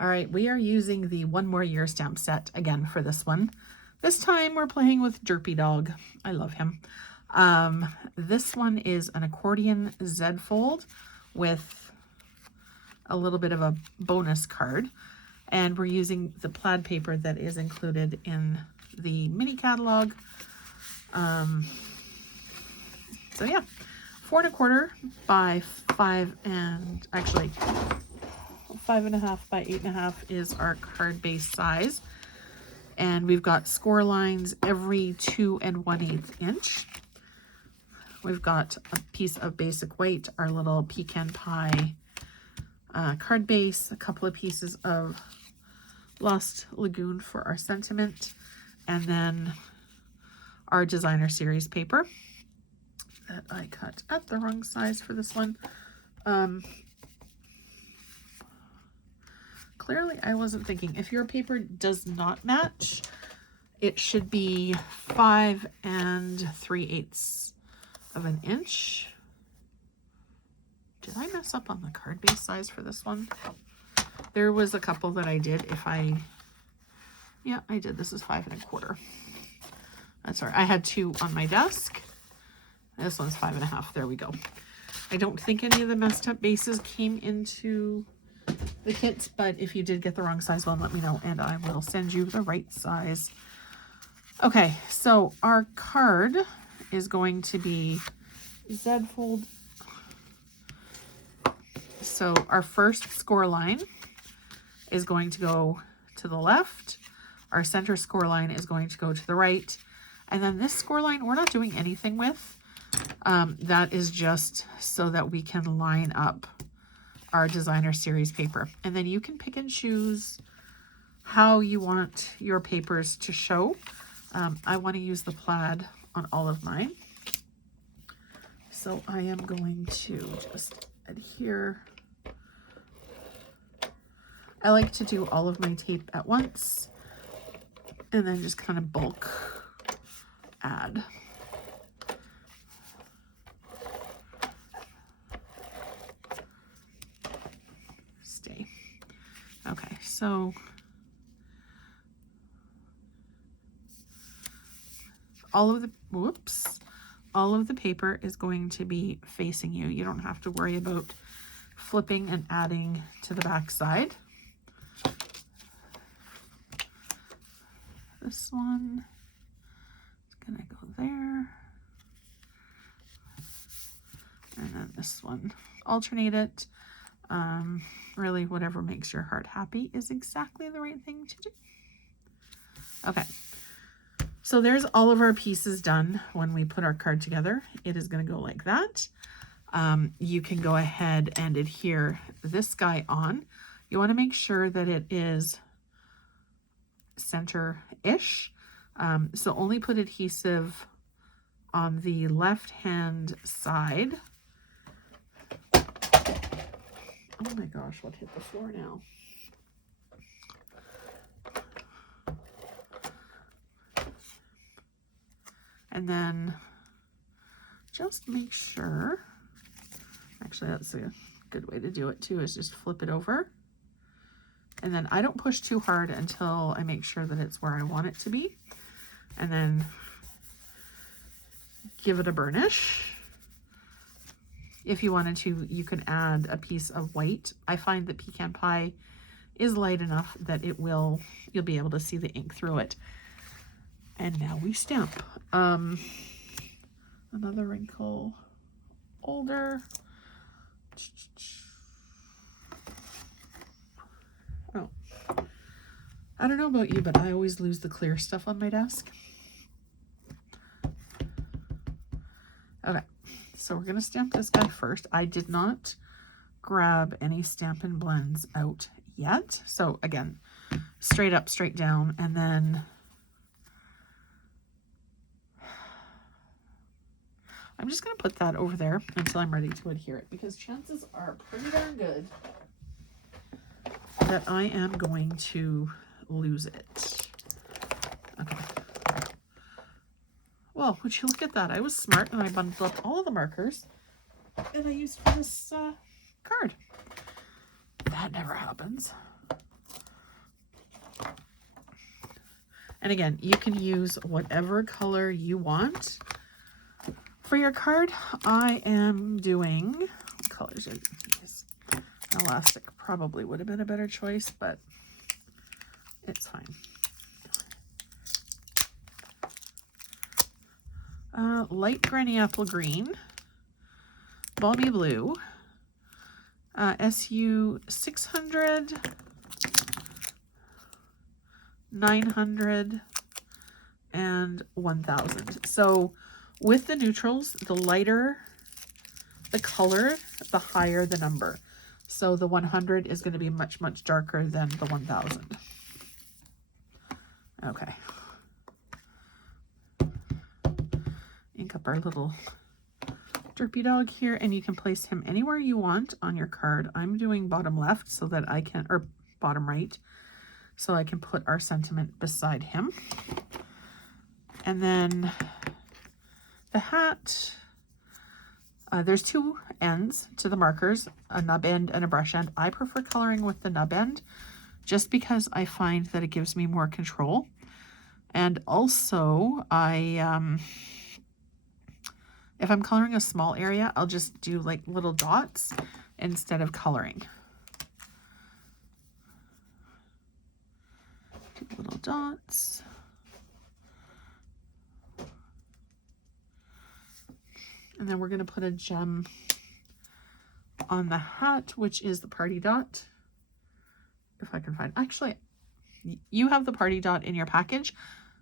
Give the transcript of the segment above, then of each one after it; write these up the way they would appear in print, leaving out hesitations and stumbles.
All right, we are using the One More Year stamp set again for this one. This time we're playing with Derpy Dog. I love him. This one is an accordion Z fold with a little bit of a bonus card. And we're using the plaid paper that is included in the mini catalog. So yeah, 4 1/4 by 5 and actually 5.5 by 8.5 is our card base size. And we've got score lines every 2 1/8 inch. We've got a piece of basic white, our little Pecan Pie card base, a couple of pieces of Lost Lagoon for our sentiment, and then our designer series paper that I cut at the wrong size for this one. Clearly I wasn't thinking. If your paper does not match, it should be 5 3/8 of an inch. Did I mess up on the card base size for this one? There was a couple that I did. Yeah, I did. This is 5 1/4. That's all right. I had 2 on my desk. This one's 5.5. There we go. I don't think any of the messed up bases came into the kits, but if you did get the wrong size one, let me know and I will send you the right size. Okay, so our card is going to be Z fold. So our first score line is going to go to the left. Our center score line is going to go to the right. And then this score line, we're not doing anything with. That is just so that we can line up our designer series paper. And then you can pick and choose how you want your papers to show. I want to use the plaid on all of mine. So I am going to just adhere. I like to do all of my tape at once and then just kind of bulk add. Stay. Okay, so all of the paper is going to be facing you. You don't have to worry about flipping and adding to the back side. This one is gonna go there. And then this one, alternate it. Really, whatever makes your heart happy is exactly the right thing to do. Okay. So there's all of our pieces done. When we put our card together, it is going to go like that. You can go ahead and adhere this guy on. You want to make sure that it is center-ish. So only put adhesive on the left-hand side. Oh my gosh, what hit the floor now? And then just make sure, actually that's a good way to do it too, is just flip it over. And then I don't push too hard until I make sure that it's where I want it to be. And then give it a burnish. If you wanted to, you could add a piece of white. I find that Pecan Pie is light enough that you'll be able to see the ink through it. And now we stamp. Another wrinkle older. Oh, I don't know about you, but I always lose the clear stuff on my desk. Okay, so we're gonna stamp this guy first. I did not grab any Stampin' Blends out yet. So again, straight up, straight down, and then I'm just going to put that over there until I'm ready to adhere it, because chances are pretty darn good that I am going to lose it. Okay. Well, would you look at that? I was smart and I bundled up all of the markers and I used for this card. That never happens. And again, you can use whatever color you want for your card. I am doing, what colors are these? Elastic probably would have been a better choice, but it's fine. Light granny apple green, balmy blue, SU 600, 900, and 1000. So with the neutrals, the lighter the color, the higher the number. So the 100 is going to be much, much darker than the 1000. Okay. Ink up our little derpy dog here, and you can place him anywhere you want on your card. I'm doing bottom left so that I can, or bottom right, so I can put our sentiment beside him. And then the hat, there's two ends to the markers, a nub end and a brush end. I prefer coloring with the nub end just because I find that it gives me more control. And also, if I'm coloring a small area, I'll just do like little dots instead of coloring. Do little dots. And then we're going to put a gem on the hat, which is the party dot. If I can find, actually, you have the party dot in your package.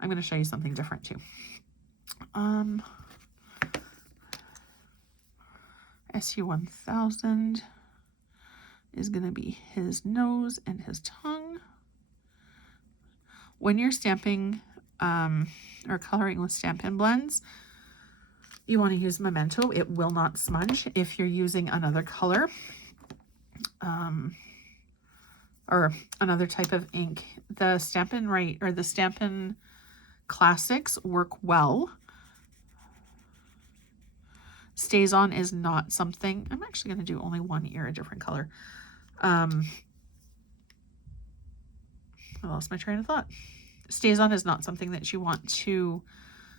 I'm going to show you something different too. SU 1000 is going to be his nose and his tongue. When you're stamping or coloring with Stampin' Blends, you want to use Memento. It will not smudge. If you're using another color or another type of ink, the Stampin' Right or the Stampin' Classics work well. Stays on is not something. I'm actually going to do only one ear a different color. I lost my train of thought. Stays on is not something that you want to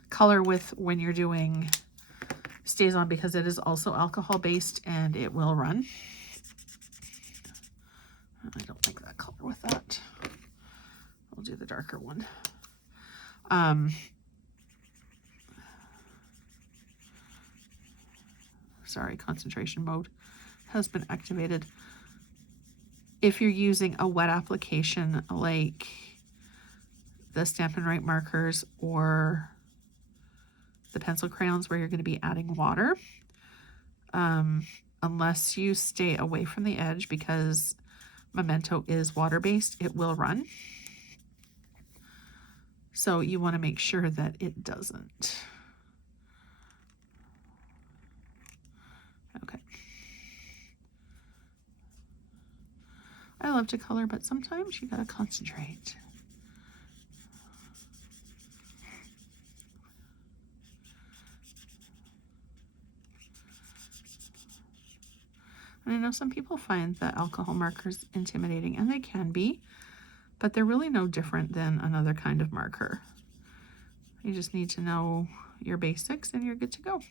color with when you're doing Stays on, because it is also alcohol based and it will run. I don't like that color with that. We'll do the darker one. Sorry, concentration mode has been activated. If you're using a wet application like the Stampin' Right markers or the pencil crayons where you're going to be adding water, unless you stay away from the edge, because Memento is water-based, it will run. So you want to make sure that it doesn't. Okay. I love to color, but sometimes you gotta concentrate. And I know some people find the alcohol markers intimidating, and they can be, but they're really no different than another kind of marker. You just need to know your basics and you're good to go.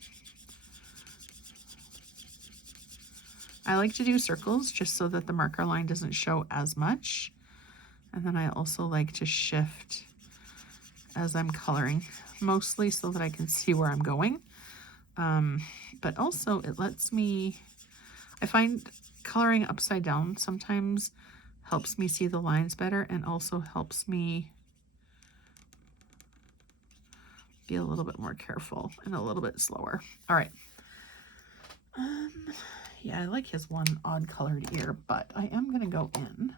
I like to do circles just so that the marker line doesn't show as much. And then I also like to shift as I'm coloring, mostly so that I can see where I'm going. But also it lets me, I find coloring upside down sometimes helps me see the lines better, and also helps me be a little bit more careful and a little bit slower. All right. Yeah, I like his one odd colored ear, but I am going to go in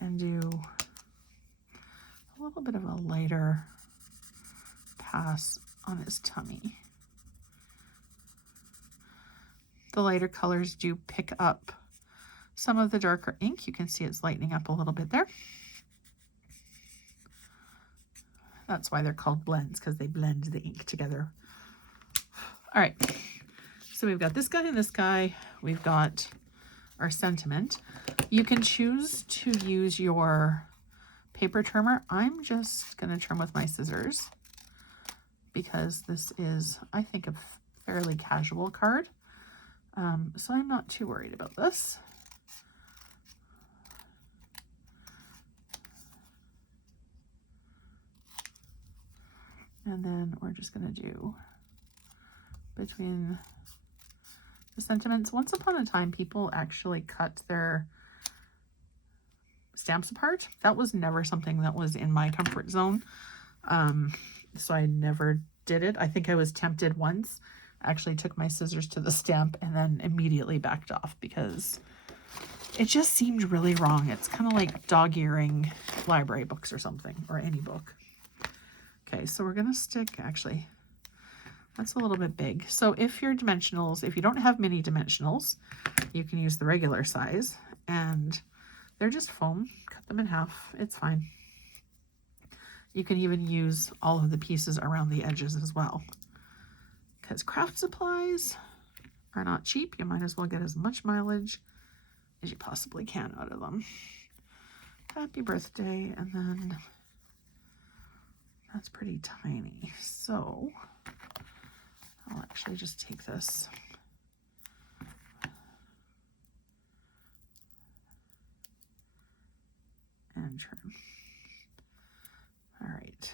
and do a little bit of a lighter pass on his tummy. The lighter colors do pick up some of the darker ink. You can see it's lightening up a little bit there. That's why they're called blends, because they blend the ink together. All right. So we've got this guy and this guy. We've got our sentiment. You can choose to use your paper trimmer. I'm just going to trim with my scissors because this is, I think, a fairly casual card. So I'm not too worried about this. And then we're just going to do between the sentiments. Once upon a time, people actually cut their stamps apart. That was never something that was in my comfort zone. So I never did it. I think I was tempted once. I actually took my scissors to the stamp and then immediately backed off because it just seemed really wrong. It's kind of like dog-earing library books or something, or any book. Okay, so we're going to stick, actually, that's a little bit big. So if your dimensionals, if you don't have mini dimensionals, you can use the regular size, and they're just foam. Cut them in half. It's fine. You can even use all of the pieces around the edges as well. Because craft supplies are not cheap. You might as well get as much mileage as you possibly can out of them. Happy birthday, and then that's pretty tiny. So I'll actually just take this and trim. All right.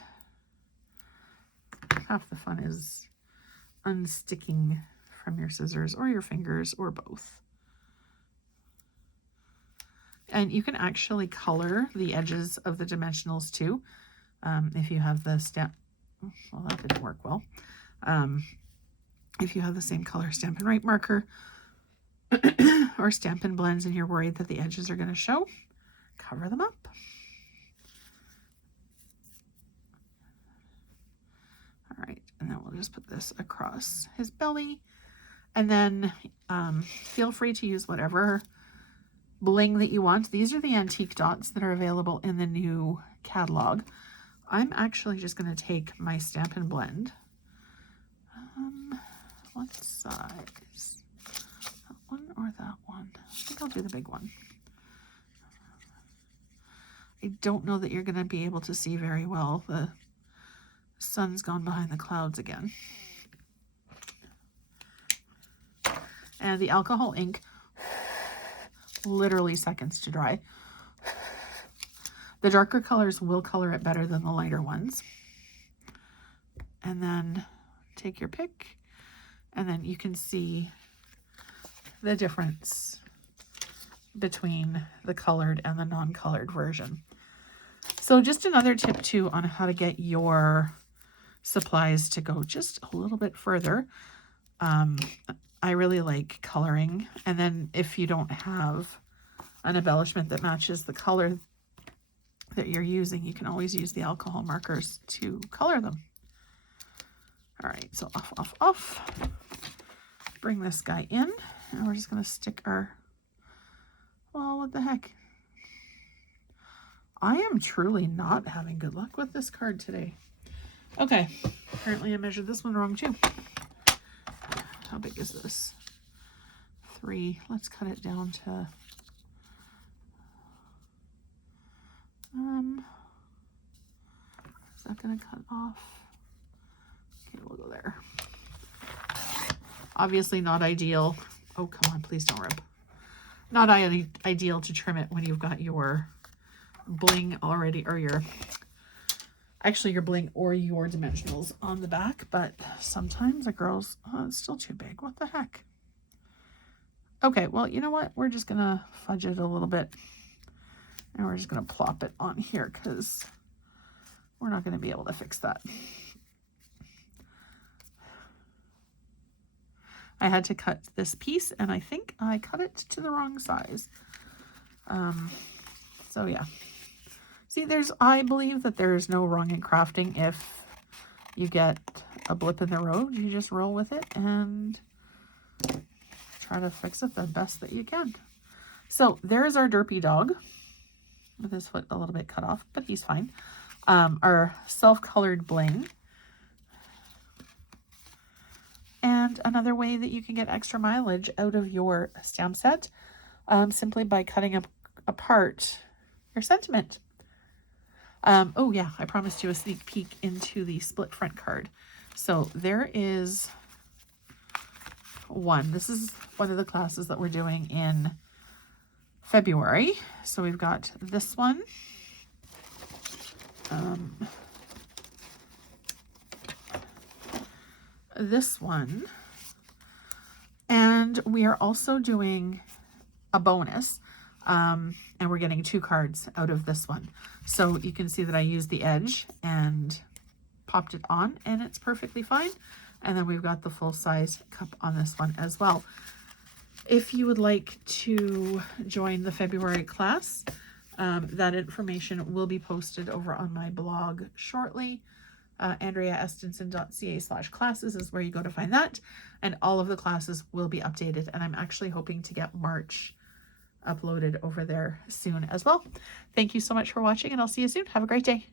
Half the fun is unsticking from your scissors or your fingers or both. And you can actually color the edges of the dimensionals too. If you have the stamp, well, that didn't work well. If you have the same color Stampin' Write marker or Stampin' Blends and you're worried that the edges are going to show, cover them up. All right, and then we'll just put this across his belly. And then feel free to use whatever bling that you want. These are the antique dots that are available in the new catalog. I'm actually just going to take my Stampin' Blend. What size? That one or that one? I think I'll do the big one. I don't know that you're going to be able to see very well. The sun's gone behind the clouds again. And the alcohol ink, literally seconds to dry. The darker colors will color it better than the lighter ones. And then take your pick, and then you can see the difference between the colored and the non-colored version. So just another tip too on how to get your supplies to go just a little bit further. I really like coloring, and then if you don't have an embellishment that matches the color that you're using, you can always use the alcohol markers to color them. All right, so off, off, off. Bring this guy in, and we're just going to stick our, well, what the heck? I am truly not having good luck with this card today. Okay, apparently I measured this one wrong too. How big is this? 3. Let's cut it down to is that gonna cut off? Okay, we'll go there. Obviously not ideal. Oh, come on, please don't rip. Not ideal to trim it when you've got your bling already, or your bling or your dimensionals on the back, but sometimes a girl's, oh, it's still too big. What the heck? Okay, well, you know what? We're just gonna fudge it a little bit, and we're just gonna plop it on here because we're not gonna be able to fix that. I had to cut this piece, and I think I cut it to the wrong size. So yeah. See, I believe that there is no wrong in crafting. If you get a blip in the road, you just roll with it and try to fix it the best that you can. So there's our derpy dog with his foot a little bit cut off, but he's fine. Our self-colored bling. And another way that you can get extra mileage out of your stamp set, simply by cutting apart your sentiment. Oh yeah, I promised you a sneak peek into the split front card. So there is one. This is one of the classes that we're doing in February. So we've got this one. This one. And we are also doing a bonus. And we're getting 2 cards out of this one. So you can see that I used the edge and popped it on, and it's perfectly fine. And then we've got the full size cup on this one as well. If you would like to join the February class, that information will be posted over on my blog shortly. AndreaEstenson.ca/classes is where you go to find that. And all of the classes will be updated. And I'm actually hoping to get March uploaded over there soon as well. Thank you so much for watching, and I'll see you soon. Have a great day.